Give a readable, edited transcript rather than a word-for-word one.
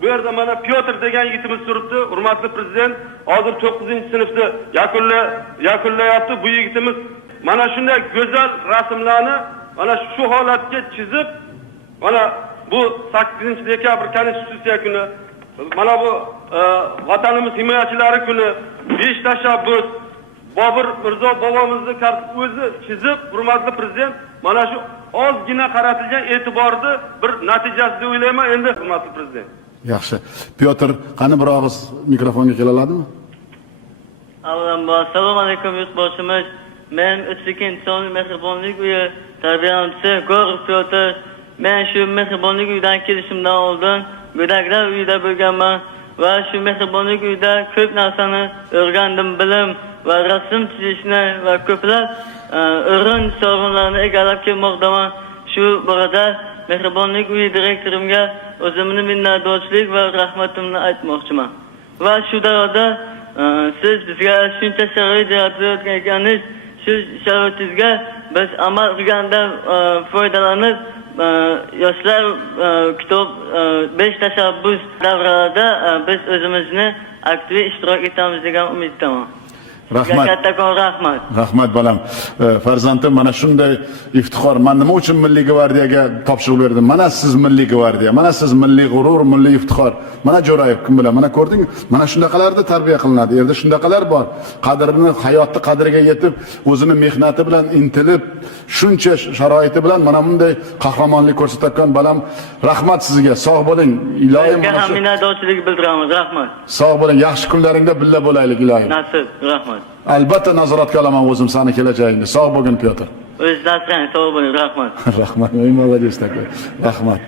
Bu yerda mana Pyotr degan yigitimiz turibdi, hurmatli prezident. Hozir 9-sinfni yakunlayapti bu yigitimiz. Mana shunday go'zal rasmlarni mana shu holatga chizib, mana bu 8-dekabr Konstitutsiya kuni, mana bu vatanimiz himoyachilari kuni 5 tashabbus Bobur Mirzo bobomizni o'zi chizib, hurmatli prezident, mana shu ozgina qaratilgan e'tiborni bir natijasi deb o'ylayman endi, hurmatli prezident. Yaxshi. Pyotr, qani bir og'iz mikrofonga kela oladimi? Avvalambor, assalomu alaykum yurtboshimiz. Men O'tsekin inson mehribonlik uyi tarbiyalanuvchisi Gorov Pyotr. Men shu mehribonlik uyidan kelishimdan oldin go'daklar uyida bo'lganman va shu mehribonlik uyida ko'p narsani o'rgandim, bilim va rasm chizishni va ko'plab o'rin sovrinlarni egallab kelmoqdaman. Shu borada mehribonlik uyi direktorimga o'zimni minnatdorchilik va rahmatimni aytmoqchiman. Va shu davrda siz bizga shuncha sharoit yaratayotganingiz, shu sharoitingizga biz amal qilganda foydalanib, yoshlar kitob 5 tashabbus davralarida biz o'zimizni aktiv ishtirok etamiz degan umiddaman. Rahmat. Kattakon rahmat. Rahmat bolam. Farzandim mana shunday iftixor. Men nima uchun Milliy gvardiyaga topshiriq berdim? Mana siz Milliy gvardiya, mana siz milliy g'urur, milliy iftixor. Mana Jo'rayev kim bilan? Mana ko'rdingmi? Mana shundaqalarda tarbiya qilinadi. Yerda shundaqalar bor. Qadrini, hayotni qadriga yetib, o'zini mehnati bilan intilib, shuncha sharoiti bilan mana bunday qahramonlik ko'rsatgan bolam. Rahmat sizga. Sog' bo'ling. Ilohim Sizga ham minnatdorchilik bildiramiz. Rahmat. Sog' bo'ling. Yaxshi kunlaringda billa bo'laylik, ilohim. Nasib, rahmat. Albatta nazoratga olaman o'zim seni kelajagingni. Sog' bo'lgin Pyotr. O'zingiz asrang, sog' bo'ling, rahmat. Rahmat, molodets такой. Rahmat.